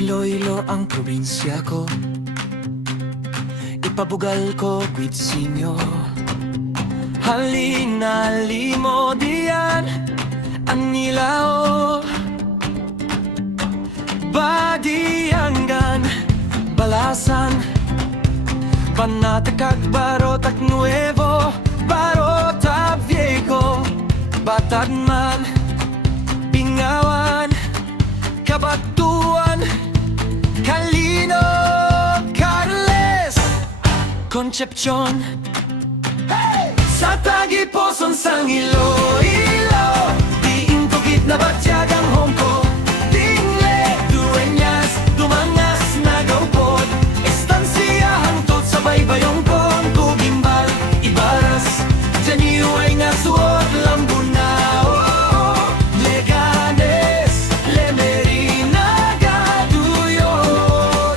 Iloilo ang probinsya ko, ipabugal ko gwit sinyo. Halina limo diyan ang nilao, Badiangan, Balasan, Panatakag, Barotac Nuevo, Barota Viejo, Batagman, Bingawan, Kabatuan, Calino, Carles, Concepcion, sa Tagiposon sang Iloilo, diin ko gitna Batyagang Hongko, Dingle, Dueñas, Dumangas, Nagaupod, Estancia hangtod sa Baybayong Pon, Tugimbal, Ibaras, Janiway nga suot, Lambunao, Leganes, Lemerina, Gaduyot,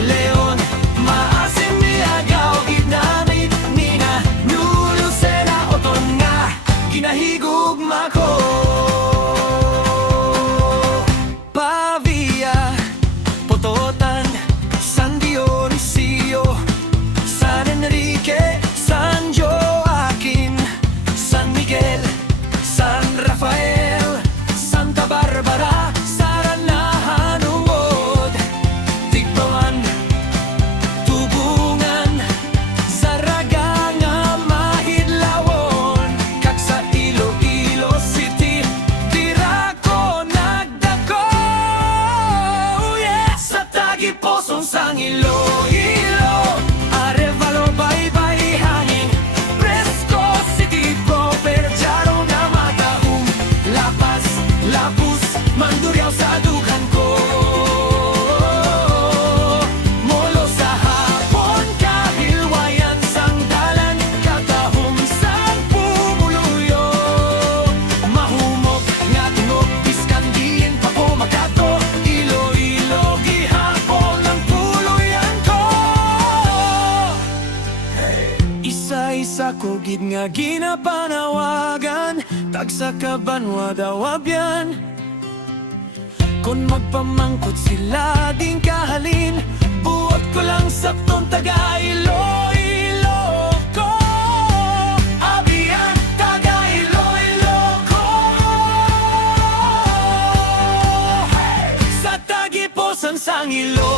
Leon, Maasim, Miagaw, Gitnamit, Nina, Nulusena, Oton nga, ginahigugma ko. Pavia, Pototan, San Dionisio, San Enrique, San Joaquin, San Miguel, San Rafael, Santa Barbara, Saranahan, Ungod, Tigbawan, Tubungan, Zaraganga, Mahidlawon, kag sa Iloilo City, Tiraco, Nagdako, yeah! Sa Tagiposon sang Iloilo, Arevalo, Baybay, Hangin, Fresco City, Proper, Jaro na Matahum, Lapas, Lapus, Mandurriao sa Dukan ko, Molo sa Hapon, Kahilwayan sang Dalan, Katahum sang Pumuluyo, Mahumog nga tunog, Biskandiin pa po Magato, Iloilo, gihapon ng puluyan ko. Isa-isa ko gid nga ginapanawagan, tagsa ka banwa daw abyan. Kung magpamangkot sila din kahalin, buot ko lang saktong taga Iloilo ko. Abiyan, taga Iloilo ko. Sa Tagiposon sang Iloilo,